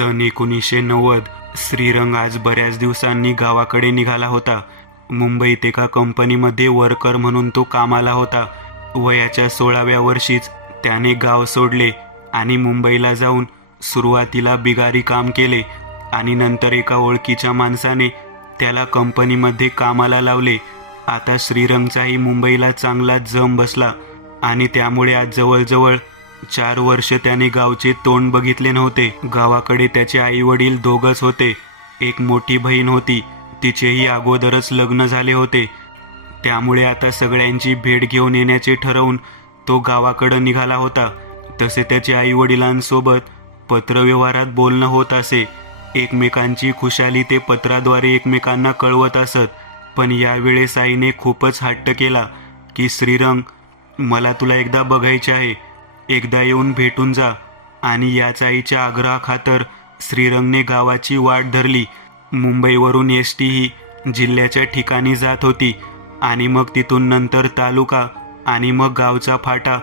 सन 1990. श्रीरंग आज बऱ्याच दिवसांनी गावाकडे निघाला होता. मुंबईत एका कंपनीमध्ये वर्कर म्हणून तो कामाला होता. वयाच्या 16व्या वर्षीच त्याने गाव सोडले आणि मुंबईला जाऊन सुरुवातीला बिगारी काम केले आणि नंतर एका ओळखीच्या माणसाने त्याला कंपनीमध्ये कामाला लावले. आता श्रीरंगचाही मुंबईला चांगला जम बसला आणि त्यामुळे आज जवळजवळ 4 वर्ष त्याने गावचे तोंड बघितले नव्हते. गावाकडे त्याचे आई वडील दोघच होते. एक मोठी बहीण होती, तिचेही अगोदरच लग्न झाले होते. त्यामुळे आता सगळ्यांची भेट घेऊन येण्याचे ठरवून तो गावाकडं निघाला होता. तसे त्याचे आई वडिलांसोबत पत्रव्यवहारात बोलणं होत असे. एकमेकांची खुशाली ते पत्राद्वारे एकमेकांना कळवत असत. पण यावेळेस आईने खूपच हट्ट केला की श्रीरंग, मला तुला एकदा बघायचे आहे, एकदा येऊन भेटून जा. आणि याच आईच्या आग्रहाखातर श्रीरंगने गावाची वाट धरली. मुंबईवरून एसटी ही जिल्ह्याच्या ठिकाणी जात होती आणि मग तिथून नंतर तालुका आणि मग गावचा फाटा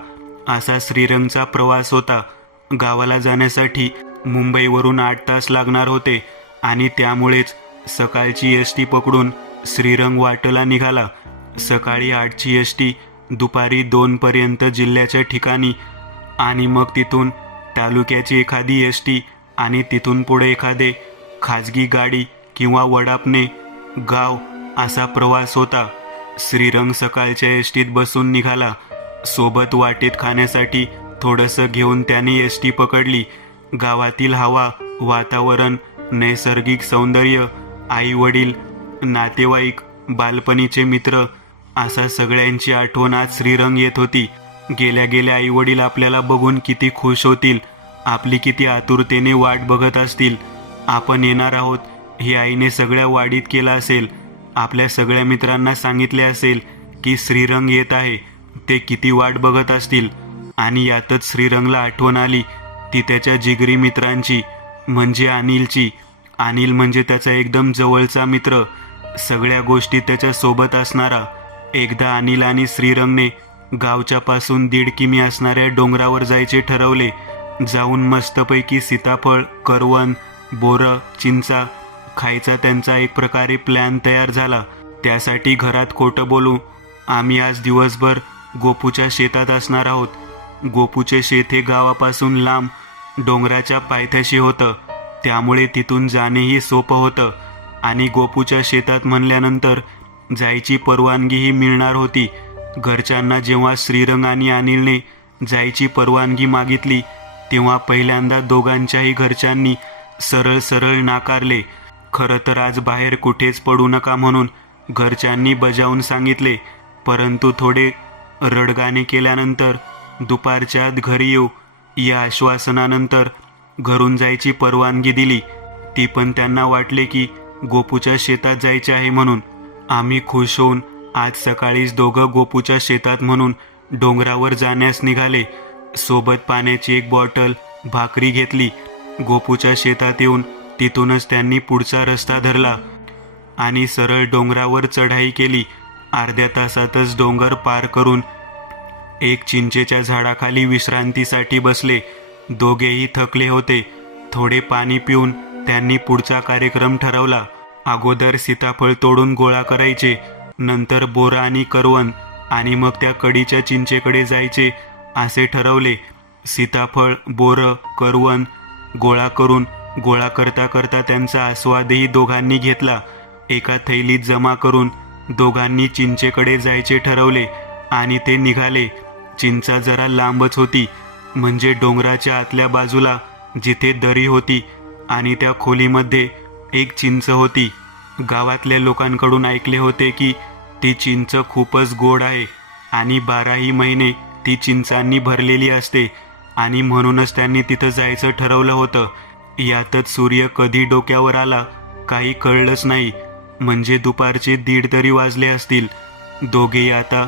असा श्रीरंगचा प्रवास होता. गावाला जाण्यासाठी मुंबईवरून 8 तास लागणार होते आणि त्यामुळेच सकाळची एसटी पकडून श्रीरंग वाटेला निघाला. सकाळी 8ची एसटी दुपारी 2पर्यंत जिल्ह्याच्या ठिकाणी आणि मग तिथून तालुक्याची एखादी एसटी आणि तिथून पुढे एखादे खाजगी गाडी किंवा वडापने गाव असा प्रवास होता. श्रीरंग सकाळच्या एसटीत बसून निघाला. सोबत वाटेत खाण्यासाठी थोडंसं घेऊन त्याने एसटी पकडली. गावातील हवा, वातावरण, नैसर्गिक सौंदर्य, आई वडील, नातेवाईक, बालपणीचे मित्र असा सगळ्यांची आठवण आज श्रीरंग येत होती. गेल्या गेल्या आई वडील आपल्याला बघून किती खुश होतील, आपली किती आतुरतेने वाट बघत असतील. आपण येणार आहोत हे आईने सगळ्या वाडीत केलं असेल. आपल्या सगळ्या मित्रांना सांगितले असेल की श्रीरंग येत आहे. ते किती वाट बघत असतील. आणि यातच श्रीरंगला आठवण आली ती त्याच्या जिगरी मित्रांची, म्हणजे अनिलची. अनिल म्हणजे त्याचा एकदम जवळचा मित्र, सगळ्या गोष्टी त्याच्या सोबत असणारा. एकदा अनिल आणि श्रीरंगने गावच्या पासून 1.5 किमी असणाऱ्या डोंगरावर जायचे ठरवले. जाऊन मस्तपैकी सीताफळ, करवंद, बोरं, चिंचा खायचा त्यांचा एक प्रकारे प्लॅन तयार झाला. त्यासाठी घरात खोटं बोलू आम्ही आज दिवसभर गोपूच्या शेतात असणार आहोत. गोपूचे शेत हे गावापासून लांब डोंगराच्या पायथ्याशी होतं, त्यामुळे तिथून जाणेही सोपं होतं. आणि गोपूच्या शेतात म्हणल्यानंतर जायची परवानगीही मिळणार होती. घरच्यांना जेव्हा श्रीरंग आणि अनिलने जायची परवानगी मागितली तेव्हा पहिल्यांदा दोघांच्याही घरच्यांनी सरळ सरळ नाकारले. खरं तर आज बाहेर कुठेच पडू नका म्हणून घरच्यांनी बजावून सांगितले. परंतु थोडे रडगाणे केल्यानंतर दुपारच्या आत घरी येऊ या आश्वासनानंतर घरून जायची परवानगी दिली. ती पण त्यांना वाटले की गोपूच्या शेतात जायचे आहे म्हणून. आम्ही खुश होऊन आज सकाळीच दोघं गोपूच्या शेतात म्हणून डोंगरावर जाण्यास निघाले. सोबत पाण्याची एक बॉटल, भाकरी घेतली. गोपूच्या शेतात येऊन तिथूनच त्यांनी पुढचा रस्ता धरला आणि सरळ डोंगरावर चढाई केली. अर्ध्या तासातच डोंगर पार करून एक चिंचेच्या झाडाखाली विश्रांतीसाठी बसले. दोघेही थकले होते. थोडे पाणी पिऊन त्यांनी पुढचा कार्यक्रम ठरवला. अगोदर सीताफळ तोडून गोळा करायचे, नंतर बोरं आणि करवंद आणि मग त्या कडीच्या चिंचेकडे जायचे असे ठरवले. सीताफळ, बोरं, करवंद गोळा करता करता त्यांचा आस्वादही दोघांनी घेतला. एका थैलीत जमा करून दोघांनी चिंचेकडे जायचे ठरवले आणि ते निघाले. चिंचा जरा लांबच होती, म्हणजे डोंगराच्या आतल्या बाजूला जिथे दरी होती आणि त्या खोलीमध्ये एक चिंच होती. गावातल्या लोकांकडून ऐकले होते की ती चिंच खूपच गोड आहे आणि 12ही महिने ती चिंचांनी भरलेली असते आणि म्हणूनच त्यांनी तिथं जायचं ठरवलं होतं. यातच सूर्य कधी डोक्यावर आला काही कळलंच नाही. म्हणजे दुपारचे 1:30 तरी वाजले असतील. दोघेही आता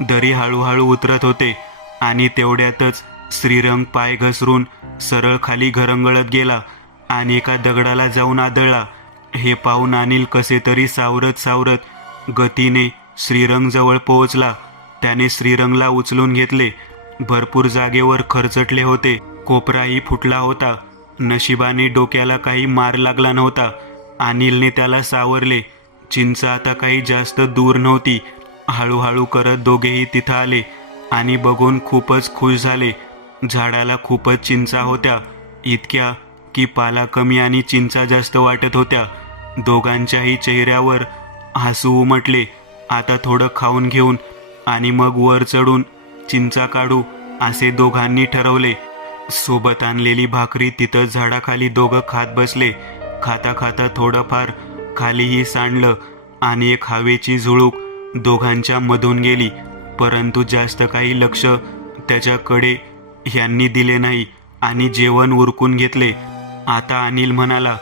दरी हळूहळू उतरत होते आणि तेवढ्यातच श्रीरंग पाय घसरून सरळ खाली घरंगळत गेला आणि एका दगडाला जाऊन आदळला. हे पाहून अनिल कसे तरी सावरत गतीने श्रीरंग जवळ पोहोचला. त्याने श्रीरंगला उचलून घेतले. भरपूर जागेवर खरचटले होते. कोपराही फुटला होता. नशिबाने डोक्याला काही मार लागला नव्हता. अनिलने त्याला सावरले. चिंच आता काही जास्त दूर नव्हती. हळूहळू करत दोघेही तिथं आले आणि बघून खूपच खुश झाले. झाडाला खूपच चिंचा होत्या, इतक्या की पाला कमी आणि चिंचा जास्त वाटत होत्या. दोघांच्याही चेहऱ्यावर हसू उमटले. आता थोडं खाऊन घेऊन आणि मग वर चढून चिंचा काढू असे दोघांनी ठरवले. सोबत आणलेली भाकरी तिथं झाडाखाली दोघं खात बसले. खाता खाता थोडंफार खालीही सांडलं आणि एक हवेची झुळूक दोघांच्या मधून गेली. परंतु जास्त काही लक्ष त्याच्याकडे यांनी दिले नाही आणि जेवण उरकून घेतले. आता अनिल म्हणाला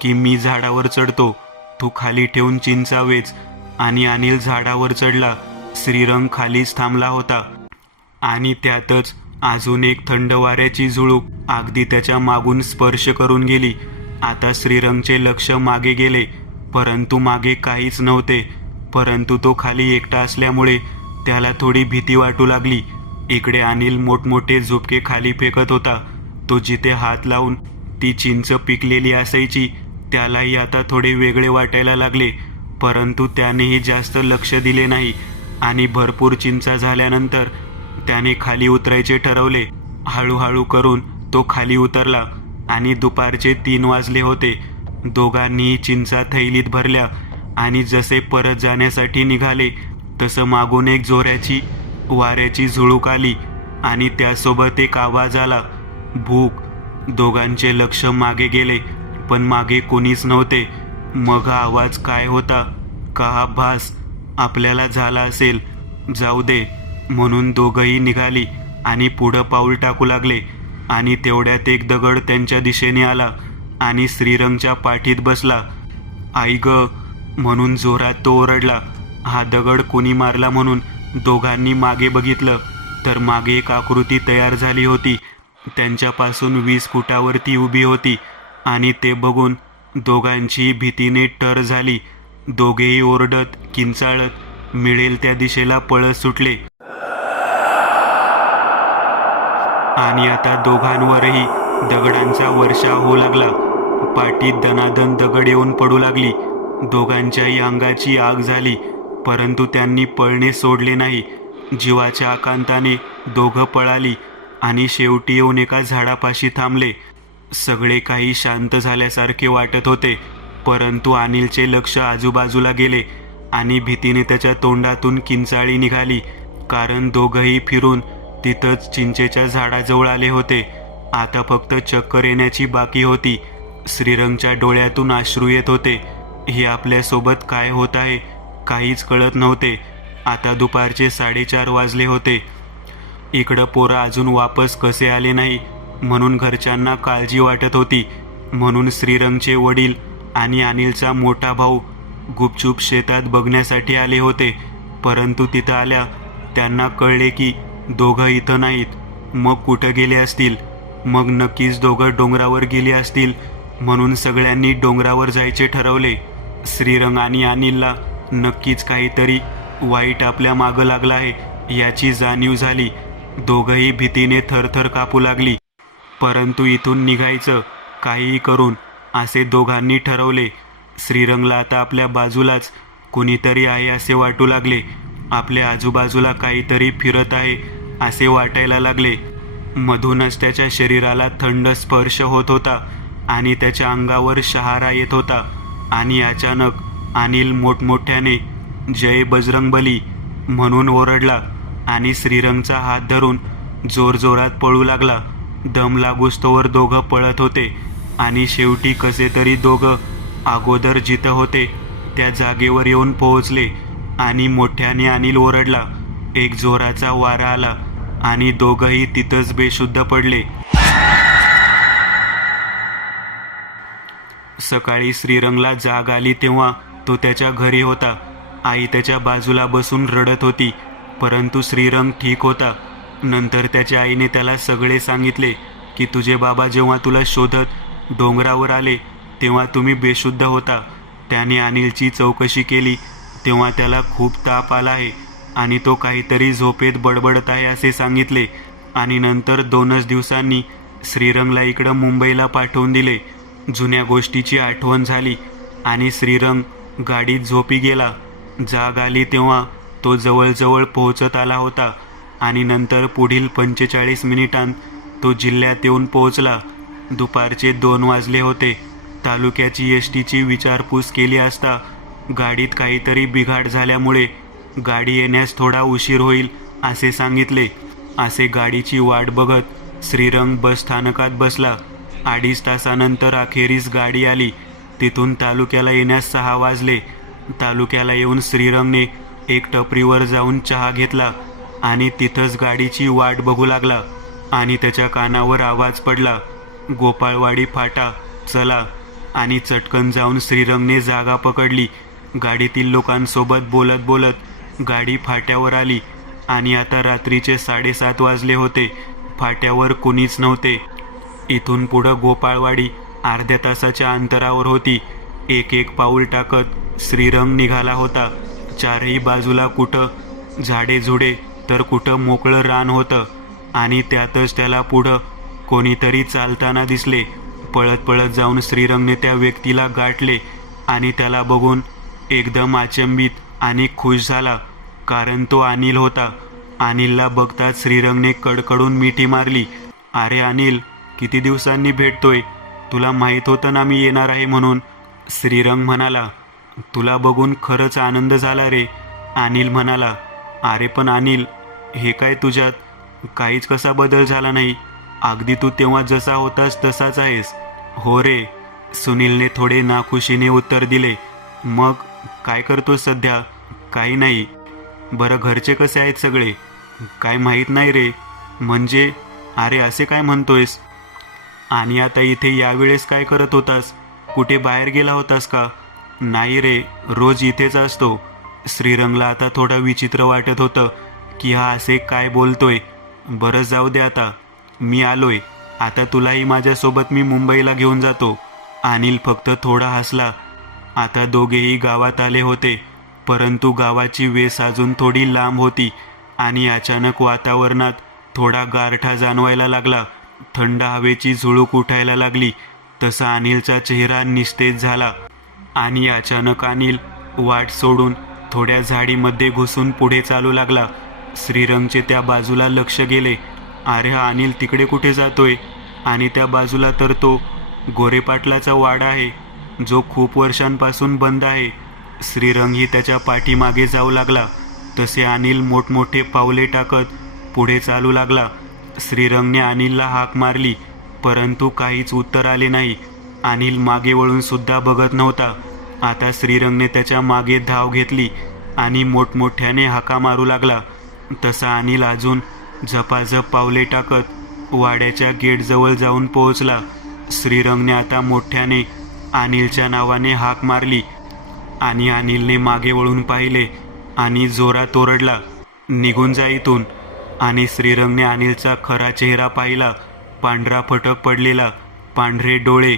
की मी झाडावर चढतो, तू खाली ठेवून चिंचा वेच. आणि अनिल झाडावर चढला. श्रीरंग खालीच थांबला होता आणि त्यातच अजून एक थंड वाऱ्याची झुळूक अगदी त्याच्या मागून स्पर्श करून गेली. आता श्रीरंगचे लक्ष मागे गेले, परंतु मागे काहीच नव्हते. परंतु तो खाली एकटा असल्यामुळे त्याला थोडी भीती वाटू लागली. इकडे अनिल मोठमोठे झुपके खाली फेकत होता. तो जिथे हात लावून ती चिंच पिकलेली असायची त्यालाही आता थोडे वेगळे वाटायला लागले. परंतु त्यानेही जास्त लक्ष दिले नाही आणि भरपूर चिंचा झाल्यानंतर त्याने खाली उतरायचे ठरवले. हळूहळू करून तो खाली उतरला आणि दुपारचे 3 वाजले होते. दोघांनीही चिंचा थैलीत भरल्या आणि जसे परत जाण्यासाठी निघाले तसं मागून एक जोराची वाऱ्याची झुळूक आली आणि त्यासोबत एक आवाज आला, भूक. दोघांचे लक्ष मागे गेले, पण मागे कोणीच नव्हते. मग हा आवाज काय होता? का हा भास आपल्याला झाला असेल? जाऊ दे म्हणून दोघंही निघाली आणि पुढं पाऊल टाकू लागले. आणि तेवढ्यात एक दगड त्यांच्या दिशेने आला आणि श्रीरंगच्या पाठीत बसला. आई ग म्हणून जोरात तो ओरडला. हा दगड कोणी मारला म्हणून दोघांनी मागे बघितलं तर मागे एक आकृती तयार झाली होती. त्यांच्यापासून 20 फुटावरती उभी होती आणि ते बघून दोघांची भीतीने टर झाली. दोघेही ओरडत किंचाळत मिळेल त्या दिशेला पळत सुटले. आणि आता दोघांवरही दगडांचा वर्षाव होऊ लागला. पाठीत दनादन दगड येऊन पडू लागली. दोघांच्याही अंगाची आग झाली, परंतु त्यांनी पळणे सोडले नाही. जीवाच्या आकांताने दोघं पळाली आणि शेवटी येऊन एका झाडापाशी थांबले. सगळे काही शांत झाल्यासारखे वाटत होते, परंतु अनिलचे लक्ष आजूबाजूला गेले आणि भीतीने त्याच्या तोंडातून किंचाळी निघाली. कारण दोघंही फिरून तिथंच चिंचेच्या झाडाजवळ आले होते. आता फक्त चक्कर येण्याची बाकी होती. श्रीरंगच्या डोळ्यातून अश्रू येत होते. हे आपल्यासोबत काय होत आहे काहीच कळत नव्हते. आता दुपारचे 4:30 वाजले होते. इकडं पोरं अजून वापस कसे आले नाही म्हणून घरच्यांना काळजी वाटत होती. म्हणून श्रीरंगचे वडील आणि अनिलचा मोठा भाऊ गुपचूप शेतात बघण्यासाठी आले होते. परंतु तिथं आल्या त्यांना कळले की दोघं इथं नाहीत. मग कुठं गेले असतील? मग नक्कीच दोघं डोंगरावर गेले असतील. म्हणून सगळ्यांनी डोंगरावर जायचे ठरवले. श्रीरंग आणि अनिलला नक्कीच काहीतरी वाईट आपल्या मागं लागलं आहे याची जाणीव झाली. दोघंही भीतीने थरथर कापू लागली. परंतु इथून निघायचं काहीही करून असे दोघांनी ठरवले. श्रीरंगला आता आपल्या बाजूलाच कुणीतरी आहे असे वाटू लागले. आपल्या आजूबाजूला काहीतरी फिरत आहे असे वाटायला लागले. मधूनच त्याच्या शरीराला थंड स्पर्श होत होता आणि त्याच्या अंगावर शहारा येत होता. आणि अचानक अनिल मोठमोठ्याने जय बजरंगबली म्हणून ओरडला आणि श्रीरंगचा हात धरून जोरजोरात पळू लागला. दम लागूस्तोवर दोघं पळत होते आणि शेवटी कसे तरी दोघं अगोदर जिथं होते त्या जागेवर येऊन पोहोचले. आणि मोठ्याने अनिल ओरडला. एक जोराचा वारा आला आणि दोघंही तिथंच बेशुद्ध पडले. सकाळी श्रीरंगला जाग आली तेव्हा तो त्याच्या घरी होता. आई त्याच्या बाजूला बसून रडत होती, परंतु श्रीरंग ठीक होता. नंतर त्याच्या आईने त्याला सगळे सांगितले की तुझे बाबा जेव्हा तुला शोधत डोंगरावर आले तेव्हा तुम्ही बेशुद्ध होता. त्याने अनिलची चौकशी केली तेव्हा त्याला खूप ताप आला आहे आणि तो काहीतरी झोपेत बडबडत आहे असे सांगितले. आणि नंतर 2च दिवसांनी श्रीरंगला इकडं मुंबईला पाठवून दिले. जुन्या गोष्टीची आठवण झाली आणि श्रीरंग गाडीत झोपी गेला. जाग आली तेव्हा तो जवळजवळ पोहोचत आला होता आणि नंतर पुढील 45 मिनिटांत तो जिल्ह्यात येऊन पोहोचला. दुपारचे 2 वाजले होते. तालुक्याची एसटीची विचारपूस केली असता गाडीत काहीतरी बिघाड झाल्यामुळे गाडी येण्यास थोडा उशीर होईल असे सांगितले. असे गाडीची वाट बघत श्रीरंग बस स्थानकात बसला. 2.5 तासानंतर अखेरीस गाडी आली. तिथून तालुक्याला येण्यास 6 वाजले. तालुक्याला येऊन श्रीरंगने एक टपरीवर जाऊन चहा घेतला आणि तिथंच गाडीची वाट बघू लागला आणि त्याच्या कानावर आवाज पडला, गोपाळवाडी फाटा, चला. आणि चटकन जाऊन श्रीरंगने जागा पकडली. गाडीतील लोकांसोबत बोलत बोलत गाडी फाट्यावर आली आणि आता रात्रीचे 7:30 वाजले होते. फाट्यावर कुणीच नव्हते. इथून पुढं गोपाळवाडी अर्ध्या तासाच्या अंतरावर होती. एक पाऊल टाकत श्रीरंग निघाला होता. चारही बाजूला कुठं झाडे झुडे तर कुठं मोकळं रान होतं आणि त्यातच त्याला पुढं कोणीतरी चालताना दिसले. पळत पळत जाऊन श्रीरंगने त्या व्यक्तीला गाठले आणि त्याला बघून एकदम अचंबित आणि खुश झाला, कारण तो अनिल होता. अनिलला बघताच श्रीरंगने कडकडून मिठी मारली. अरे अनिल, किती दिवसांनी भेटतोय, तुला माहीत होतं ना मी येणार आहे म्हणून. श्रीरंग म्हणाला, तुला बघून खरंच आनंद झाला रे. अनिल म्हणाला, अरे पण अनिल, हे काय तुझ्यात काहीच कसा बदल झाला नाही, अगदी तू तेव्हा जसा होतास तसाच आहेस. हो रे, सुनीलने थोडे नाखुशीने उत्तर दिले. मग काय करतोस सध्या? काही नाही. बरं, घरचे कसे आहेत सगळे? काय माहीत नाही रे. म्हणजे? अरे असे काय म्हणतोयस? आणि आता इथे यावेळेस काय करत होतास? कुठे बाहेर गेला होतास का? नाही रे, रोज इथेच असतो. श्रीरंगला आता थोडं विचित्र वाटत होतं की हा असे काय बोलतोय. बरं जाऊ दे, आता मी आलोय. आता तुलाही माझ्यासोबत मी मुंबईला घेऊन जातो. अनिल फक्त थोडा हसला. आता दोघेही गावात आले होते, परंतु गावाची वेस अजून थोडी लांब होती आणि अचानक वातावरणात थोडा गारठा जाणवायला लागला. थंड हवेची झुळूक उठायला लागली. तसा अनिलचा चेहरा निस्तेज झाला आणि अचानक अनिल वाट सोडून थोड्या झाडीमध्ये घुसून पुढे चालू लागला. श्रीरंगचे त्या बाजूला लक्ष गेले. अरे हा अनिल तिकडे कुठे जातोय? आणि त्या बाजूला तर तो गोरे पाटलाचा वाडा आहे, जो खूप वर्षांपासून बंद आहे. श्रीरंगही त्याच्या पाठीमागे जाऊ लागला. तसे अनिल मोठमोठे पावले टाकत पुढे चालू लागला. श्रीरंगने अनिलला हाक मारली, परंतु काहीच उत्तर आले नाही. अनिल मागे वळून सुद्धा बघत नव्हता. आता श्रीरंगने त्याच्या मागे धाव घेतली आणि मोठमोठ्याने हाका मारू लागला. तसा अनिल अजून झपाझप पावले टाकत वाड्याच्या गेटजवळ जाऊन पोहोचला. श्रीरंगने आता मोठ्याने अनिलच्या नावाने हाक मारली आणि अनिलने मागे वळून पाहिले आणि जोरात ओरडला, निघून जा इथून. आणि श्रीरंगने अनिलचा खरा चेहरा पाहिला. पांढरा फटक पडलेला, पांढरे डोळे,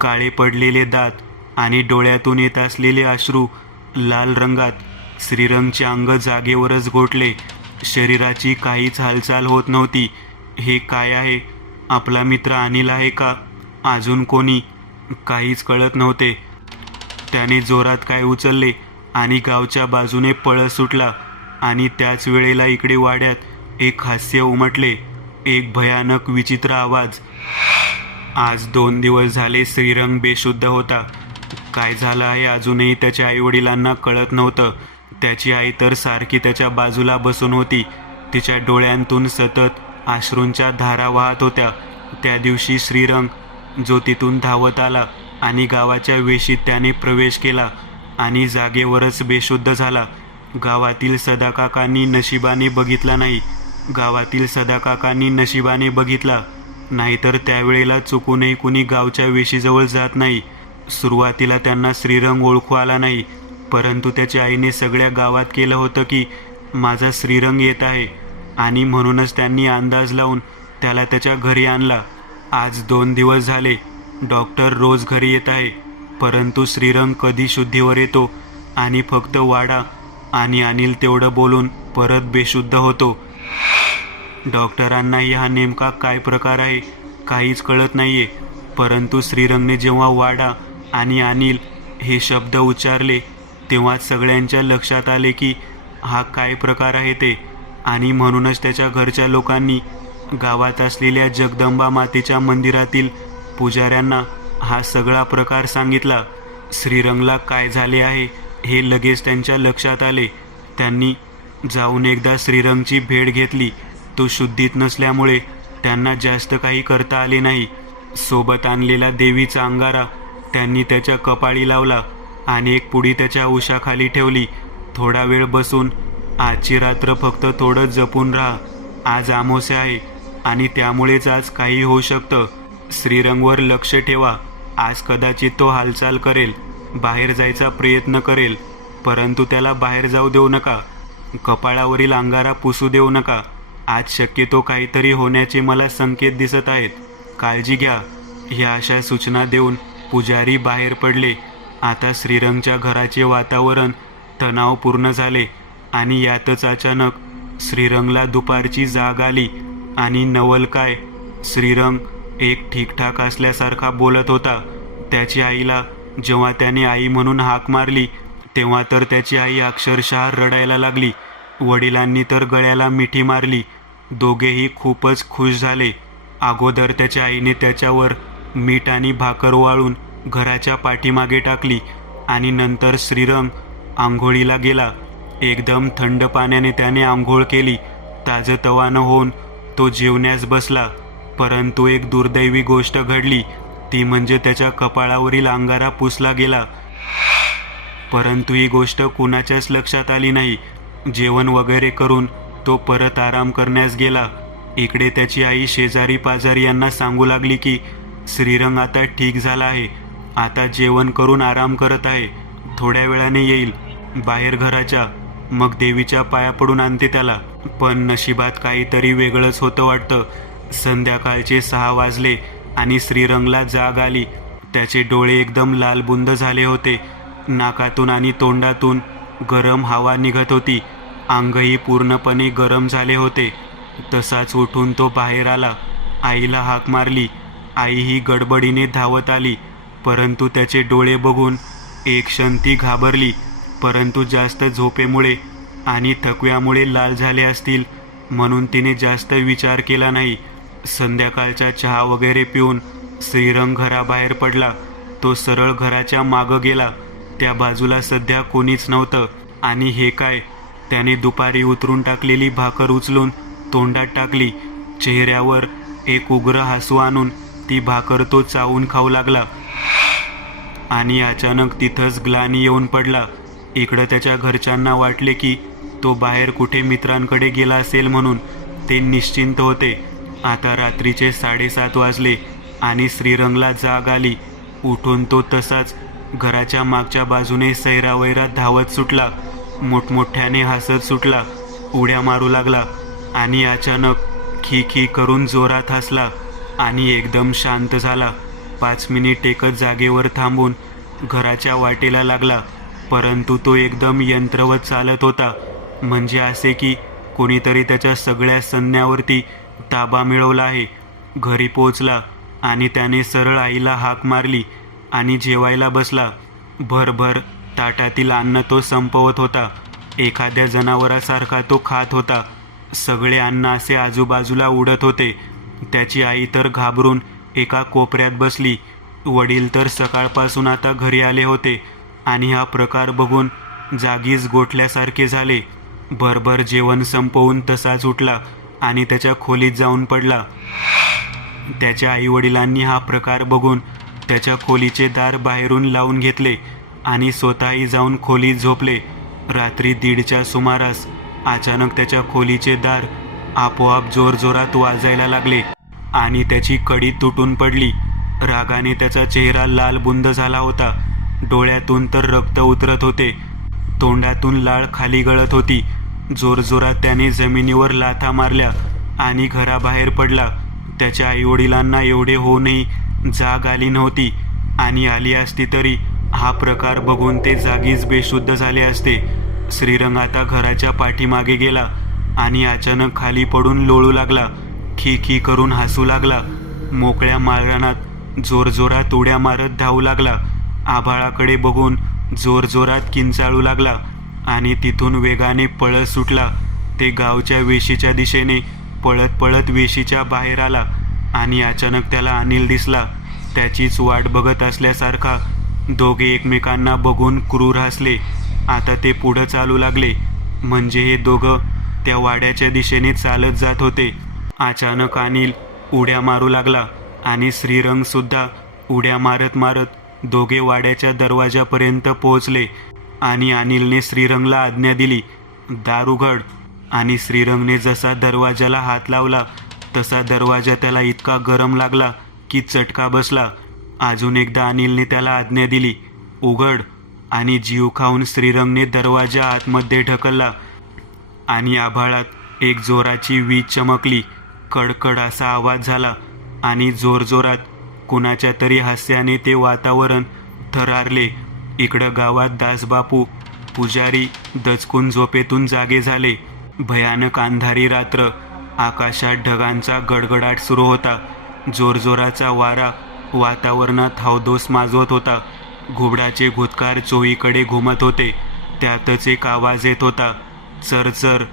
काळे पडलेले दात आणि डोळ्यातून येत असलेले अश्रू लाल रंगात. श्रीरंगचे अंग जागेवरच गोठले. शरीराची काहीच हालचाल होत नव्हती. हे काय आहे? आपला मित्र अनिल आहे का अजून कोणी? काहीच कळत नव्हते. त्याने जोरात काय उचलले आणि गावच्या बाजूने पळत सुटला. आणि त्याच वेळेला इकडे वाड्यात एक हास्य उमटले. एक भयानक विचित्र आवाज. आज 2 दिवस झाले श्रीरंग बेशुद्ध होता. काय झालं आहे अजूनही त्याच्या आईवडिलांना कळत नव्हतं. त्याची आई तर सारखी त्याच्या बाजूला बसून होती. तिच्या डोळ्यांतून सतत अश्रूंच्या धारा वाहत होत्या. त्या दिवशी श्रीरंग जो तिथून धावत आला आणि गावाच्या वेशीत त्याने प्रवेश केला आणि जागेवरच बेशुद्ध झाला. गावातील सदाकाकांनी नशिबाने बघितला नाही. गावातील सदाकाकांनी नशिबाने बघितला, नाहीतर त्यावेळेला चुकूनही कुणी गावच्या वेशीजवळ जात नाही. सुरुवातीला त्यांना श्रीरंग ओळखू आला नाही, परंतु त्याच्या आईने सगळ्या गावात केलं होतं की माझा श्रीरंग येत आहे आणि म्हणूनच त्यांनी अंदाज लावून त्याला त्याच्या घरी आणला. आज 2 दिवस झाले डॉक्टर रोज घरी येत आहे, परंतु श्रीरंग कधी शुद्धीवर येतो आणि फक्त वाडा आणि अनिल तेवढं बोलून परत बेशुद्ध होतो. डॉक्टरांनाही हा नेमका काय प्रकार आहे काहीच कळत नाहीये. परंतु श्रीरंगने जेव्हा वाडा आणि अनिल हे शब्द उच्चारले तेव्हाच सगळ्यांच्या लक्षात आले की हा काय प्रकार आहे ते. आणि म्हणूनच त्याच्या घरच्या लोकांनी गावात असलेल्या जगदंबा मातेच्या मंदिरातील पुजाऱ्यांना हा सगळा प्रकार सांगितला. श्रीरंगला काय झाले आहे हे लगेच त्यांच्या लक्षात आले. त्यांनी जाऊन एकदा श्रीरंगची भेट घेतली. तो शुद्धीत नसल्यामुळे त्यांना जास्त काही करता आले नाही. सोबत आणलेला देवीचा अंगारा त्यांनी त्याच्या कपाळी लावला आणि एक पुडी त्याच्या उशाखाली ठेवली. थोडा वेळ बसून आजची रात्र फक्त थोडं जपून राहा. आज अमावस्या आहे आणि त्यामुळेच आज काही होऊ शकतं. श्रीरंगवर लक्ष ठेवा. आज कदाचित तो हालचाल करेल, बाहेर जायचा प्रयत्न करेल, परंतु त्याला बाहेर जाऊ देऊ नका. कपाळावरील अंगारा पुसू देऊ नका. आज शक्यतो काहीतरी होण्याचे मला संकेत दिसत आहेत. काळजी घ्या. ह्या अशा सूचना देऊन पुजारी बाहेर पडले. आता श्रीरंगच्या घराचे वातावरण तणावपूर्ण झाले आणि यातच अचानक श्रीरंगला दुपारची जाग आली. आणि नवल काय, श्रीरंग एक ठीकठाक असल्यासारखा बोलत होता. त्याची आईला जेव्हा त्याने आई म्हणून हाक मारली तेव्हा तर त्याची आई अक्षरशः रडायला लागली. वडिलांनी तर गळ्याला मिठी मारली. दोघेही खूपच खुश झाले. अगोदर त्याच्या आईने त्याच्यावर मीठ आणि भाकर वाळून घराच्या पाठीमागे टाकली आणि नंतर श्रीरंग आंघोळीला गेला. एकदम थंड पाण्याने त्याने आंघोळ केली. ताजतवानं होऊन तो जेवण्यास बसला. परंतु एक दुर्दैवी गोष्ट घडली, ती म्हणजे त्याच्या कपाळावरील अंगारा पुसला गेला. परंतु ही गोष्ट कुणाच्याच लक्षात आली नाही. जेवण वगैरे करून तो परत आराम करण्यास गेला. इकडे त्याची आई शेजारी पाजारी यांना सांगू लागली की श्रीरंग आता ठीक झाला आहे, आता जेवण करून आराम करत आहे, थोड्या वेळाने येईल बाहेर घराच्या, मग देवीच्या पाया पडून आणते त्याला. पण नशिबात काहीतरी वेगळंच होतं वाटतं. संध्याकाळचे 6 वाजले आणि श्रीरंगला जाग आली. त्याचे डोळे एकदम लालबुंद झाले होते. नाकातून आणि तोंडातून गरम हवा निघत होती. अंगही पूर्णपणे गरम झाले होते. तसाच उठून तो बाहेर आला. आईला हाक मारली. आई ही गडबडीने धावत आली. परंतु त्याचे डोळे बघून एक क्षण ती घाबरली. परंतु जास्त झोपेमुळे आणि थकव्यामुळे लाल झाले असतील म्हणून तिने जास्त विचार केला नाही. संध्याकाळचा चहा वगैरे पिऊन श्रीरंग घराबाहेर पडला. तो सरळ घराच्या मागं गेला. त्या बाजूला सध्या कोणीच नव्हतं. आणि हे काय, त्याने दुपारी उतरून टाकलेली भाकर उचलून तोंडात टाकली. चेहऱ्यावर एक उग्र हसू आणून ती भाकर तो चावून खाऊ लागला. आणि अचानक तिथंच ग्लानी येऊन पडला. इकडं त्याच्या घरच्यांना वाटले की तो बाहेर कुठे मित्रांकडे गेला असेल म्हणून ते निश्चिंत होते. आता रात्रीचे 7:30 वाजले आणि श्रीरंगला जाग आली. उठून तो तसाच घराच्या मागच्या बाजूने सैरावैरात धावत सुटला. मोठमोठ्याने हसत सुटला, उड्या मारू लागला आणि अचानक खी खी करून जोरात हसला आणि एकदम शांत झाला. 5 मिनिट एकच जागेवर थांबून घराच्या वाटेला लागला. परंतु तो एकदम यंत्रवत चालत होता, म्हणजे असे की कोणीतरी त्याच्या सगळ्या सैन्यावरती ताबा मिळवला आहे. घरी पोचला आणि त्याने सरळ आईला हाक मारली आणि जेवायला बसला. भरभर ताटातील अन्न तो संपवत होता. एखाद्या जनावरासारखा तो खात होता. सगळे अन्न असे आजूबाजूला उडत होते. त्याची आई तर घाबरून एका कोपऱ्यात बसली. वडील तर सकाळपासून आता घरी आले होते आणि हा प्रकार बघून जागीच गोठल्यासारखे झाले. भरभर जेवण संपवून तसाच उठला आणि त्याच्या खोलीत जाऊन पडला. त्याच्या आईवडिलांनी हा प्रकार बघून त्याच्या खोलीचे दार बाहेरून लावून घेतले आणि स्वतःही जाऊन खोलीत झोपले. रात्री 1:30च्या सुमारास अचानक त्याच्या खोलीचे दार आपोआप जोरजोरात वाजायला लागले आणि त्याची कडी तुटून पडली. रागाने त्याचा चेहरा लालबुंद झाला होता. डोळ्यातून तर रक्त उतरत होते. तोंडातून लाळ खाली गळत होती. जोरजोरात त्याने जमिनीवर लाथा मारल्या आणि घराबाहेर पडला. त्याच्या आईवडिलांना एवढे होऊनही जाग आली नव्हती आणि आली असती तरी हा प्रकार बघून ते जागीच बेशुद्ध झाले असते. श्रीरंग आता घराच्या पाठीमागे गेला आणि अचानक खाली पडून लोळू लागला. खी खी करून हसू लागला. मोकळ्या माळरानात जोरजोरात उड्या मारत धावू लागला. आभाळाकडे बघून जोरजोरात किंचाळू लागला आणि तिथून वेगाने पळत सुटला. ते गावच्या वेशीच्या दिशेने पळत पळत वेशीच्या बाहेर आला आणि अचानक त्याला अनिल दिसला. त्याचीच वाट बघत असल्यासारखा दोघे एकमेकांना बघून क्रूर हसले. आता ते पुढं चालू लागले. म्हणजे हे दोघं त्या वाड्याच्या दिशेने चालत जात होते. अचानक अनिल उड्या मारू लागला आणि श्रीरंग सुद्धा उड्या मारत मारत दोघे वाड्याच्या दरवाजापर्यंत पोहोचले. आणि अनिलने श्रीरंगला आज्ञा दिली, दार उघड. आणि श्रीरंगने जसा दरवाजाला हात लावला तसा दरवाजा त्याला इतका गरम लागला की चटका बसला. अजून एकदा अनिलने त्याला आज्ञा दिली, उघड. आणि जीव खाऊन श्रीरंगने दरवाजा आतमध्ये ढकलला आणि आभाळात एक जोराची वीज चमकली. कडकड असा आवाज झाला आणि जोरजोरात कुणाच्या तरी हास्याने ते वातावरण थरारले. इकडं गावात दासबापू पुजारी दचकून झोपेतून जागे झाले. भयानक अंधारी रात्र. आकाशात ढगांचा गडगडाट सुरू होता. जोरजोराचा वारा वातावरणात हौदोस माजवत होता. घुबडाचे घुतकार चोहीकडे घुमत होते. त्यातच एक आवाज येत होता, चर चर.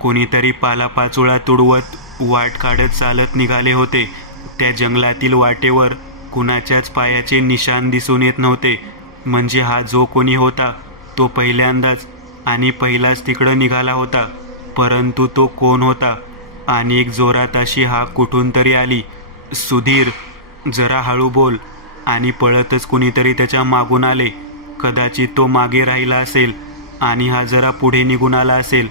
कोणीतरी पालापाचोळा तुडवत वाट काढत चालत निघाले होते. त्या जंगलातील वाटेवर कुणाच्याच पायाचे निशाण दिसून येत नव्हते. म्हणजे हा जो कोणी होता तो पहिल्यांदाच आणि पहिलाच तिकडं निघाला होता. परंतु तो कोण होता? आणि एक जोरात अशी हाक कुठून तरी आली, सुधीर, जरा हळू बोल. आणि पळतच कुणीतरी त्याच्या मागून आले. कदाचित तो मागे राहिला असेल आणि हा जरा पुढे निघून आला असेल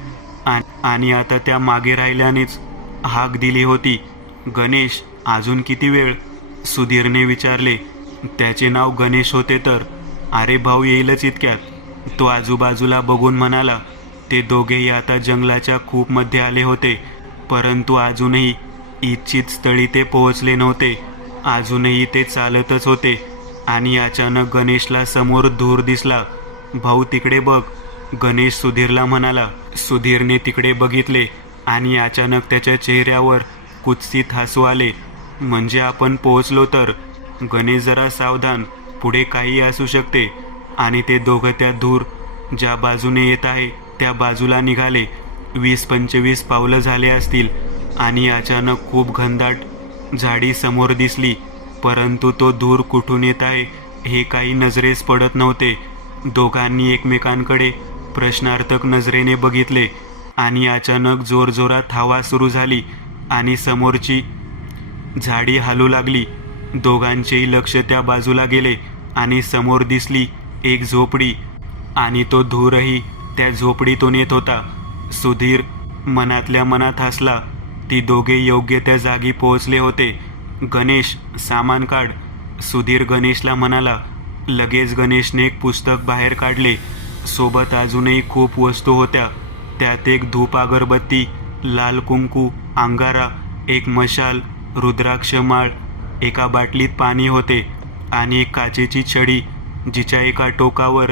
आणि आता त्या मागे राहिल्यानेच हाक दिली होती. गणेश, अजून किती वेळ? सुधीरने विचारले. त्याचे नाव गणेश होते तर. अरे भाऊ, येईलच इतक्यात, तो आजूबाजूला बघून म्हणाला. ते दोघेही आता जंगलाच्या खूप मध्ये आले होते. परंतु अजूनही इच्छित स्थळी ते पोहोचले नव्हते. अजूनही ते चालतच होते. आणि अचानक गणेशला समोर धूर दिसला. भाऊ, तिकडे बघ, गणेश सुधीरला म्हणाला. सुधीरने तिकडे बघितले आणि अचानक त्याच्या चेहऱ्यावर कुत्सित हसू आले. म्हणजे आपण पोहोचलो तर? गणेश, जरा सावधान, पुढे काही असू शकते. आणि ते दोघं त्या धूर ज्या बाजूने येत आहे त्या बाजूला निघाले. 20-25 पावलं झाले असतील आणि अचानक खूप घनदाट झाडी समोर दिसली. परंतु तो धूर कुठून येत आहे हे काही नजरेस पडत नव्हते. दोघांनी एकमेकांकडे प्रश्नार्थक नजरेने बघितले आणि अचानक जोरजोरात हवा सुरू झाली आणि समोरची झाडी हलू लागली. दोघांचेही लक्ष त्या बाजूला गेले आणि समोर दिसली एक झोपडी आणि तो धूरही त्या झोपडीतून येत होता. सुधीर मनातल्या मनात हसला. ती दोघे योग्य त्या जागी पोहोचले होते. गणेश, सामान काढ, सुधीर गणेशला म्हणाला. लगेच गणेशने एक पुस्तक बाहेर काढले. सोबत अजूनही खूप वस्तू होत्या. त्यात एक धूप अगरबत्ती, लाल कुंकू, अंगारा, एक मशाल, रुद्राक्ष माळ, एका बाटलीत पाणी होते आणि एक काचेची छडी जिच्या एका टोकावर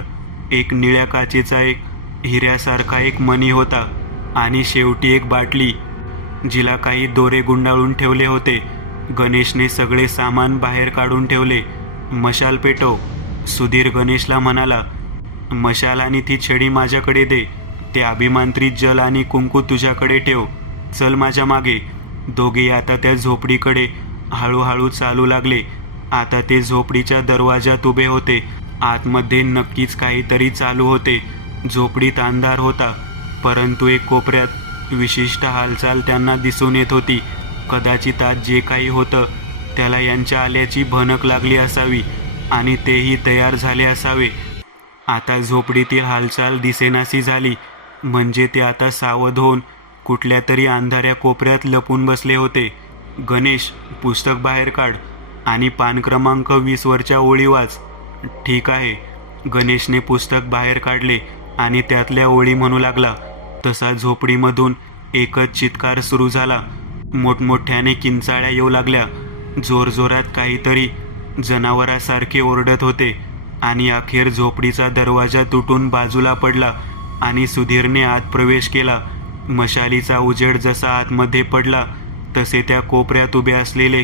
एक निळ्या काचेचा एक हिऱ्यासारखा एक मणी होता आणि शेवटी एक बाटली जिला काही दोरे गुंडाळून ठेवले होते. गणेशने सगळे सामान बाहेर काढून ठेवले. मशाल पेटव, सुधीर गणेशला म्हणाला. मशाल आणि ती छडी माझ्याकडे दे. ते अभिमंत्रित जल आणि कुंकू तुझ्याकडे ठेव. चल माझ्या मागे. दोघे आता त्या झोपडीकडे हळूहळू चालू लागले. आता ते झोपडीच्या दरवाजात उभे होते. आतमध्ये नक्कीच काहीतरी चालू होते. झोपडीत अंधार होता, परंतु एक कोपऱ्यात विशिष्ट हालचाल त्यांना दिसून येत होती. कदाचित आज जे काही होतं त्याला यांच्या आल्याची भनक लागली असावी आणि तेही तयार झाले असावे. आता झोपडीतील हालचाल दिसेनाशी झाली. म्हणजे ते आता सावध होऊन कुठल्या तरी अंधाऱ्या कोपऱ्यात लपून बसले होते. गणेश, पुस्तक बाहेर काढ आणि पान क्रमांक 20 वरच्या ओळी वाच. ठीक आहे. गणेशने पुस्तक बाहेर काढले आणि त्यातल्या ओळी म्हणू लागला. तसा झोपडीमधून एकच चित्कार सुरू झाला. मोठमोठ्याने किंचाळ्या येऊ लागल्या. जोरजोरात काहीतरी जनावरासारखे ओरडत होते आणि अखेर झोपडीचा दरवाजा तुटून बाजूला पडला आणि सुधीरने आत प्रवेश केला. मशालीचा उजेड जसा आतमध्ये पडला तसे त्या कोपऱ्यात उभे असलेले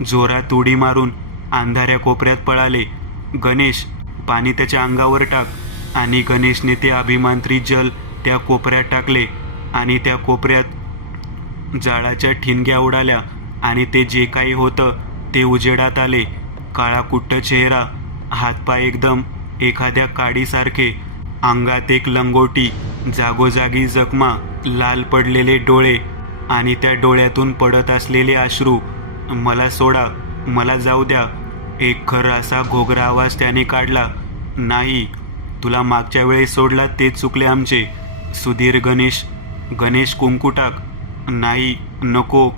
जोरात उडी मारून अंधाऱ्या कोपऱ्यात पळाले. गणेश, पाणी त्याच्या अंगावर टाक. आणि गणेशने ते अभिमंत्रित जल त्या कोपऱ्यात टाकले आणि त्या कोपऱ्यात जाळाच्या ठिणग्या उडाल्या आणि ते जे काही होतं ते उजेडात आले. काळाकुट्ट चेहरा, हातपाय एकदम एखाद्या काडीसारखे, अंगात एक लंगोटी, जागोजागी जखमा, लाल पडलेले डोळे आणि त्या डोळ्यातून पडत असलेले अश्रू. मला सोडा, मला जाऊ द्या. एक खर असा घोगरा आवाज त्याने काढला. नाही, तुला मागच्या वेळेस सोडला तेच चुकले आमचे. सुधीर, गणेश, गणेश कुंकू टाक. नाही, नको,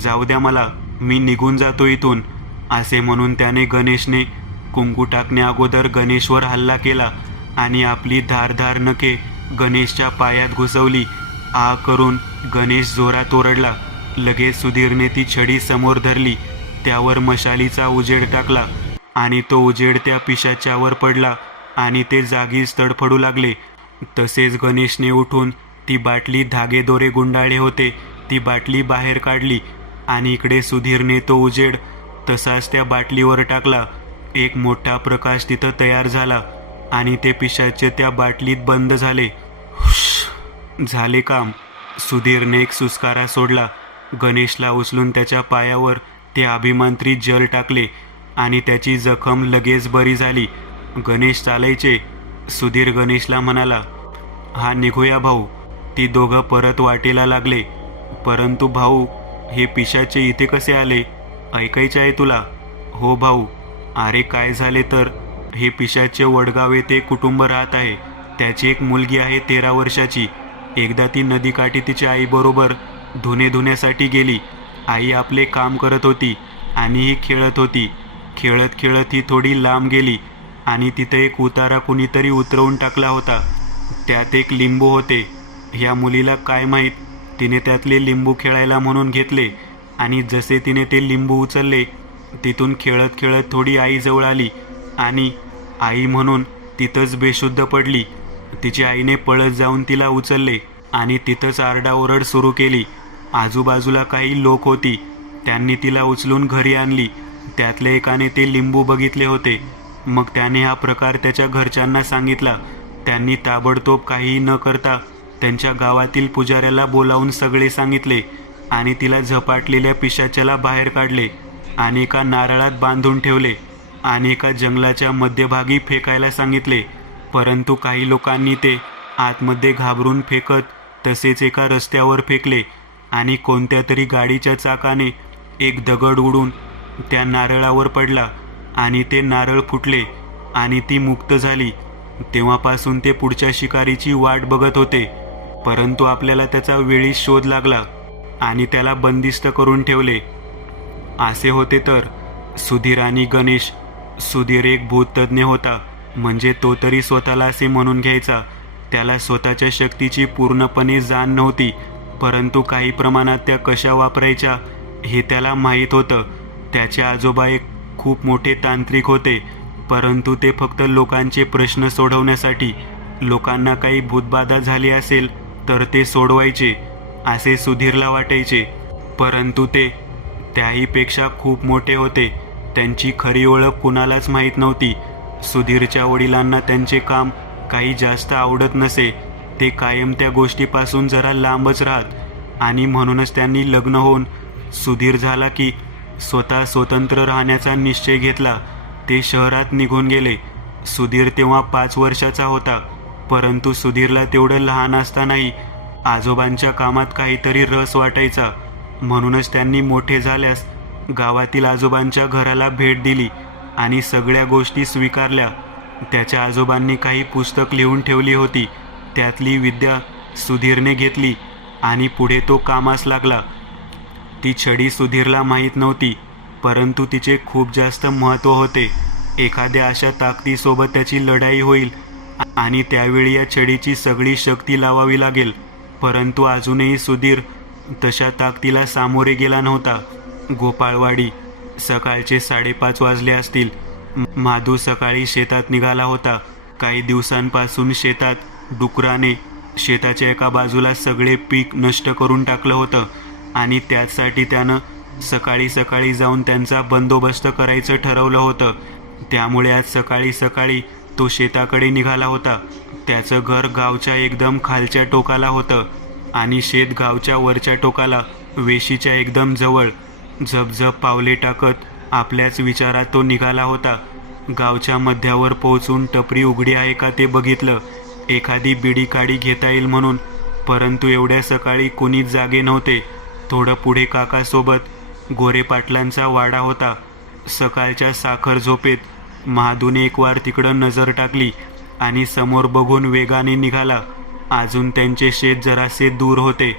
जाऊ द्या मला, मी निघून जातो इथून. असे म्हणून त्याने गणेशने कुंकू टाकण्या अगोदर गणेशवर हल्ला केला आणि आपली धारधार नखे गणेशच्या पायात घुसवली. आ करून गणेश जोरात ओरडला. लगेच सुधीरने ती छडी समोर धरली, त्यावर मशालीचा उजेड टाकला आणि तो उजेड त्या पिशाच्यावर पडला आणि ते जागीच तडफडू लागले. तसेच गणेशने उठून ती बाटली, धागेदोरे गुंडाळले होते, ती बाटली बाहेर काढली आणि इकडे सुधीरने तो उजेड तसाच त्या बाटलीवर टाकला. एक मोठा प्रकाश तिथं तयार झाला आणि ते पिशाच्य त्या बाटलीत बंद झाले. झाले काम. सुधीरने एक सुस्कारा सोडला. गणेशला उचलून त्याच्या पायावर ते अभिमंत्रित जल टाकले आणि त्याची जखम लगेच बरी झाली. गणेश चालायचे. सुधीर गणेशला म्हणाला, हा निघूया भाऊ. ती दोघं परत वाटेला लागले. परंतु भाऊ, हे पिशाचे इथे कसे आले? ऐकायचे आहे तुला? हो भाऊ. अरे काय झाले तर, हे पिशाचे वडगाव येथे कुटुंब राहत आहे. त्याची एक मुलगी आहे 13 वर्षाची. एकदा ती नदीकाठी तिच्या आईबरोबर धुणे धुण्यासाठी गेली. आई आपले काम करत होती आणि ही खेळत होती. खेळत खेळत ही थोडी लांब गेली आणि तिथे एक उतारा कुणीतरी उतरवून टाकला होता. त्यात एक लिंबू होते. ह्या मुलीला काय माहीत, तिने त्यातले लिंबू खेळायला म्हणून घेतले आणि जसे तिने ते लिंबू उचलले, तिथून खेळत खेळत थोडी आईजवळ आली आणि आई म्हणून तिथंच बेशुद्ध पडली. तिच्या आईने पळत जाऊन तिला उचलले आणि तिथंच आरडाओरड सुरू केली. आजूबाजूला काही लोक होती. त्यांनी तिला उचलून घरी आणली. त्यातल्या एकाने ते लिंबू बघितले होते. मग त्याने हा प्रकार त्याच्या घरच्यांना सांगितला. त्यांनी ताबडतोब काहीही न करता त्यांच्या गावातील पुजाऱ्याला बोलावून सगळे सांगितले आणि तिला झपाटलेल्या पिशाच्याला बाहेर काढले आणि एका नारळात बांधून ठेवले आणि एका जंगलाच्या मध्यभागी फेकायला सांगितले. परंतु काही लोकांनी ते आतमध्ये घाबरून फेकत तसेच एका रस्त्यावर फेकले आणि कोणत्या तरी गाडीच्या चाकाने एक दगड उडून त्या नारळावर पडला आणि ते नारळ फुटले आणि ती मुक्त झाली. तेव्हापासून ते पुढच्या शिकारीची वाट बघत होते. परंतु आपल्याला त्याचा वेळीच शोध लागला आणि त्याला बंदिस्त करून ठेवले. असे होते तर सुधीर आणि गणेश. सुधीर एक भूततज्ञ होता, म्हणजे तो तरी स्वतःला असे म्हणून घ्यायचा. त्याला स्वतःच्या शक्तीची पूर्णपणे जाण नव्हती, परंतु काही प्रमाणात त्या कशा वापरायच्या हे त्याला माहीत होतं. त्याचे आजोबा एक खूप मोठे तांत्रिक होते, परंतु ते फक्त लोकांचे प्रश्न सोडवण्यासाठी. लोकांना काही भूतबाधा झाली असेल तर ते सोडवायचे असे सुधीरला वाटायचे. परंतु ते त्याहीपेक्षा खूप मोठे होते. त्यांची खरी ओळख कुणालाच माहीत नव्हती. सुधीरच्या वडिलांना त्यांचे काम काही जास्त आवडत नसे. ते कायम त्या गोष्टीपासून जरा लांबच राहत आणि म्हणूनच त्यांनी लग्न होऊन सुधीर झाला की स्वतः स्वतंत्र राहण्याचा निश्चय घेतला. ते शहरात निघून गेले. सुधीर तेव्हा 5 वर्षाचा होता, परंतु सुधीरला तेवढं लहान असतानाही आजोबांच्या कामात काहीतरी रस वाटायचा. म्हणूनच त्यांनी मोठे झाल्यास गावातील आजोबांच्या घराला भेट दिली आणि सगळ्या गोष्टी स्वीकारल्या. त्याच्या आजोबांनी काही पुस्तक लिहून ठेवली होती. त्यातली विद्या सुधीरने घेतली आणि पुढे तो कामास लागला. ती छडी सुधीरला माहीत नव्हती, परंतु तिचे खूप जास्त महत्त्व होते. एखाद्या अशा ताकदीसोबत त्याची लढाई होईल आणि त्यावेळी या छडीची सगळी शक्ती लावावी लागेल. परंतु अजूनही सुधीर तशा ताकदीला सामोरे गेला नव्हता. गोपाळवाडी. सकाळचे 5:30 वाजले असतील. माधू सकाळी शेतात निघाला होता. काही दिवसांपासून शेतात डुकराने शेताच्या एका बाजूला सगळे पीक नष्ट करून टाकलं होतं आणि त्याचसाठी त्यानं सकाळी सकाळी जाऊन त्यांचा बंदोबस्त करायचं ठरवलं होतं. त्यामुळे आज सकाळी सकाळी तो शेताकडे निघाला होता. त्याचं घर गावच्या एकदम खालच्या टोकाला होतं आणि शेत गावच्या वरच्या टोकाला, वेशीच्या एकदम जवळ. झपझप पावले टाकत आपल्याच विचारात तो निघाला होता. गावच्या मध्यावर पोहोचून टपरी उघडी आहे का ते बघितलं, एखादी बिडी काडी घेता येईल म्हणून. परंतु एवढ्या सकाळी कुणीच जागे नव्हते. थोडं पुढे काकासोबत गोरे पाटलांचा वाडा होता. सकाळच्या साखर झोपेत महादूने एक वार तिकडं नजर टाकली आणि समोर बघून वेगाने निघाला. अजून त्यांचे शेत जरासे दूर होते.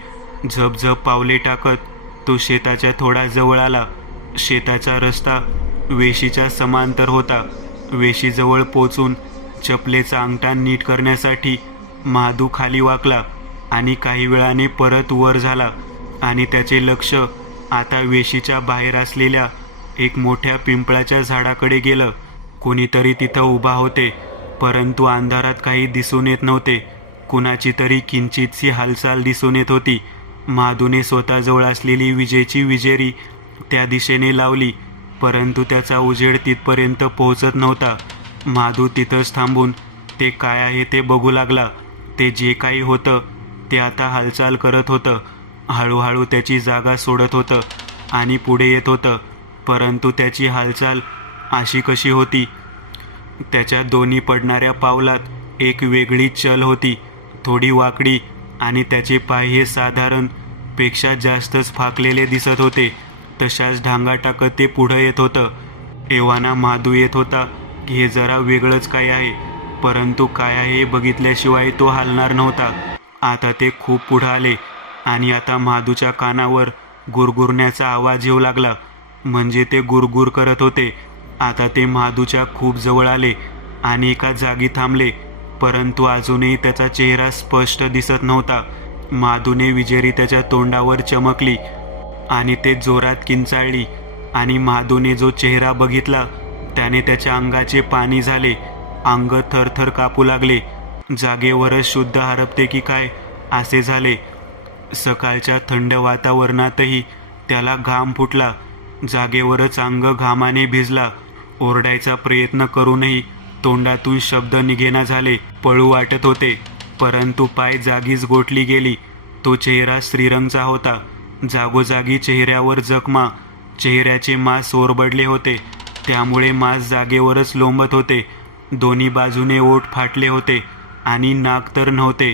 झपझप पावले टाकत तो शेताच्या थोडा जवळ आला. शेताचा रस्ता वेशीच्या समांतर होता. वेशीजवळ पोचून चपलेचा अंगठा नीट करण्यासाठी महादू खाली वाकला आणि काही वेळाने परत वर झाला आणि त्याचे लक्ष आता वेशीच्या बाहेर असलेल्या एक मोठ्या पिंपळाच्या झाडाकडे गेलं. कोणीतरी तिथं उभा होते, परंतु अंधारात काही दिसून येत नव्हते. कुणाची तरी किंचितशी हालचाल दिसून येत होती. महादूने स्वतःजवळ असलेली विजेची विजेरी त्या दिशेने लावली, परंतु त्याचा उजेड तिथपर्यंत पोहोचत नव्हता. महादू तिथंच थांबून ते काय आहे ते बघू लागला. ते जे काही होतं ते आता हालचाल करत होतं. हळूहळू त्याची जागा सोडत होतं आणि पुढे येत होतं, परंतु त्याची हालचाल अशी कशी होती? त्याच्या दोन्ही पडणाऱ्या पावलात एक वेगळी चल होती, थोडी वाकडी, आणि त्याचे पाय हे साधारण पेक्षा जास्तच फाकलेले दिसत होते. तशाच ढांगा टाकत ते पुढं येत होतं. एव्हाना महादू येत होता की हे जरा वेगळंच काय आहे, परंतु काय आहे हे बघितल्याशिवाय तो हालणार नव्हता. आता ते खूप पुढं आले आणि आता महादूच्या कानावर गुरगुरण्याचा आवाज येऊ लागला. म्हणजे ते गुरगुर करत होते. आता ते महादूच्या खूप जवळ आले आणि एका जागी थांबले, परंतु अजूनही त्याचा चेहरा स्पष्ट दिसत नव्हता. महादूने विजेरी त्याच्या तोंडावर चमकली आणि ते जोरात किंचाळली आणि महादूने जो चेहरा बघितला त्याने त्याच्या अंगाचे पाणी झाले. अंग थरथर कापू लागले. जागेवरच शुद्ध हरपते की काय असे झाले. सकाळच्या थंड वातावरणातही त्याला घाम फुटला. जागेवरच अंग घामाने भिजला. ओरडायचा प्रयत्न करूनही तोंडातून शब्द निघेना झाले. पळू वाटत होते, परंतु पाय जागीच गोठली गेली. तो चेहरा श्रीरंगचा होता. जागोजागी चेहऱ्यावर जखमा. चेहऱ्याचे मांस ओरबडले होते, त्यामुळे मांस जागेवरच लोंबत होते. दोन्ही बाजूने ओठ फाटले होते आणि नाक तर नव्हते.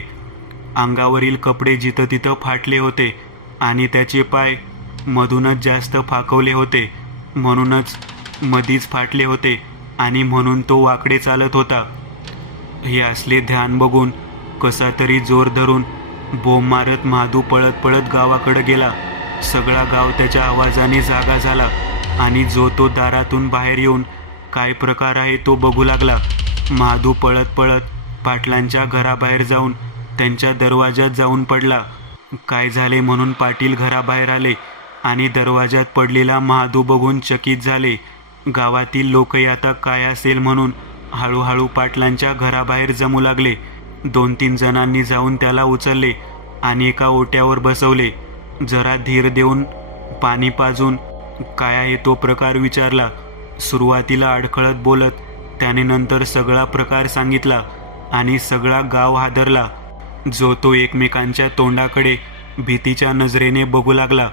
अंगावरील कपडे जिथं तिथं फाटले होते आणि त्याचे पाय मधूनच जास्त फाकवले होते, म्हणूनच मधीच फाटले होते आणि म्हणून तो वाकडे चालत होता. हे असले ध्यान बघून कसा तरी जोर धरून बोंब मारत महादू पळत पळत गावाकडे गेला. सगळा गाव त्याच्या आवाजाने जागा झाला आणि जो तो दारातून बाहेर येऊन काय प्रकार आहे तो बघू लागला. महादू पळत पळत पाटलांच्या घराबाहेर जाऊन त्यांच्या दरवाजात जाऊन पडला. काय झाले म्हणून पाटील घराबाहेर आले आणि दरवाजात पडलेला महादू बघून चकित झाले. गावातील लोकही आता काय असेल म्हणून हळूहळू पाटलांच्या घराबाहेर जमू लागले. 2-3 जणांनी जाऊन त्याला उचलले आणि एका ओट्यावर बसवले. जरा धीर देऊन पाणी पाजून काय आहे तो प्रकार विचारला. सुरुवातीला अडखळत बोलत त्याने नंतर सगळा प्रकार सांगितला आणि सगळा गाव हादरला. जो तो एकमेकांच्या तोंडाकडे भीतीच्या नजरेने बघू लागला.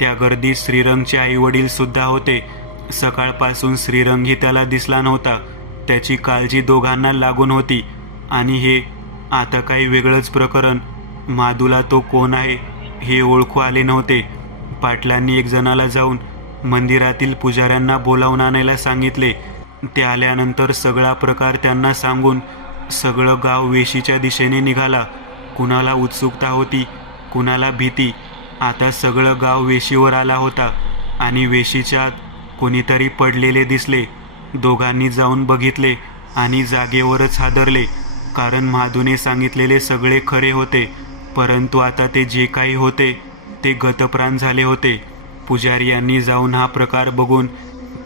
त्या गर्दीत श्रीरंगचे आईवडील सुद्धा होते. सकाळपासून श्रीरंगही त्याला दिसला नव्हता. त्याची काळजी दोघांना लागून होती आणि हे आता काही वेगळंच प्रकरण. महादूला तो कोण आहे हे ओळखू आले नव्हते. पाटलांनी एक जणाला जाऊन मंदिरातील पुजाऱ्यांना बोलावून आणायला सांगितले. ते आल्यानंतर सगळा प्रकार त्यांना सांगून सगळं गाव वेशीच्या दिशेने निघाला. कुणाला उत्सुकता होती, कुणाला भीती. आता सगळं गाव वेशीवर आला होता आणि वेशीच्या आत कोणीतरी पडलेले दिसले. दोघांनी जाऊन बघितले आणि जागेवरच हादरले, कारण महादूने सांगितलेले सगळे खरे होते. परंतु आता ते जे काही होते ते गतप्राण झाले होते. पुजारी यांनी जाऊन हा प्रकार बघून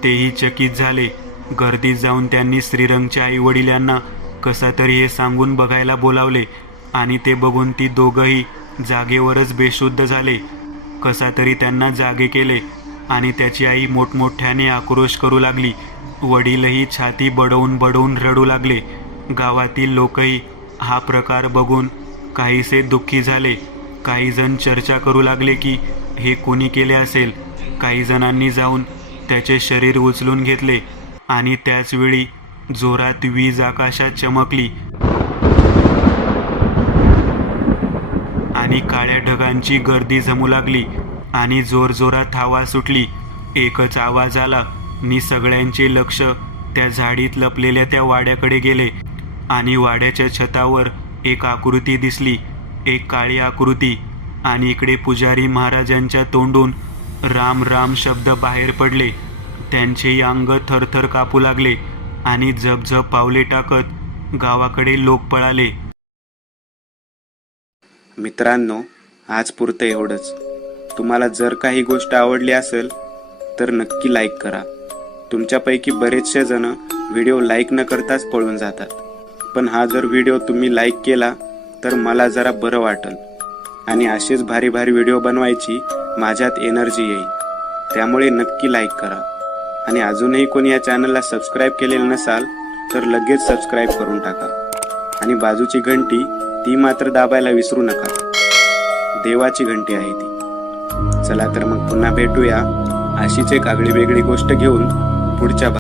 तेही चकित झाले. गर्दीत जाऊन त्यांनी श्रीरंगच्या आईवडील यांना कसा तरी हे सांगून बघायला बोलावले आणि ते बघून ती दोघंही जागेवरच बेशुद्ध झाले. कसा तरी त्यांना जागे केले आणि त्याची आई मोठमोठ्याने आक्रोश करू लागली. वडीलही छाती बडवून बडवून रडू लागले. गावातील लोकही हा प्रकार बघून काहीसे दुःखी झाले. काही जण चर्चा करू लागले की हे कोणी केले असेल. काही जणांनी जाऊन त्याचे शरीर उचलून घेतले आणि त्याच वेळी जोरात वीज आकाशात चमकली आणि काळ्या ढगांची गर्दी जमू लागली आणि जोरजोरात हवा सुटली. एकच आवाज आला आणि सगळ्यांचे लक्ष त्या झाडीत लपलेल्या त्या वाड्याकडे गेले आणि वाड्याच्या छतावर एक आकृती दिसली, एक काळी आकृती. आणि इकडे पुजारी महाराजांच्या तोंडून राम राम शब्द बाहेर पडले. त्यांचेही अंग थरथर कापू लागले आणि झपझप पावले टाकत गावाकडे लोक पळाले. मित्रांनो, आज पुरतं एवढंच. तुम्हाला जर काही गोष्ट आवडली असेल तर नक्की लाईक करा. तुमच्यापैकी बरेचसे जण व्हिडिओ लाईक न करताच पळून जातात, पण हा जर व्हिडिओ तुम्ही लाईक केला तर मला जरा बरं वाटेल आणि असेच भारी भारी व्हिडिओ बनवायची माझ्यात एनर्जी येईल. त्यामुळे नक्की लाईक करा. आणि अजूनही कोणी या चॅनलला सबस्क्राईब केलेलं नसाल तर लगेच सबस्क्राईब करून टाका. आणि बाजूची घंटी ती मात्र दाबायला विसरू नका. देवाची घंटी आहे ती. चला तर मग पुन्हा भेटूया अशीच एक आगळी वेगळी गोष्ट घेऊन पुढच्या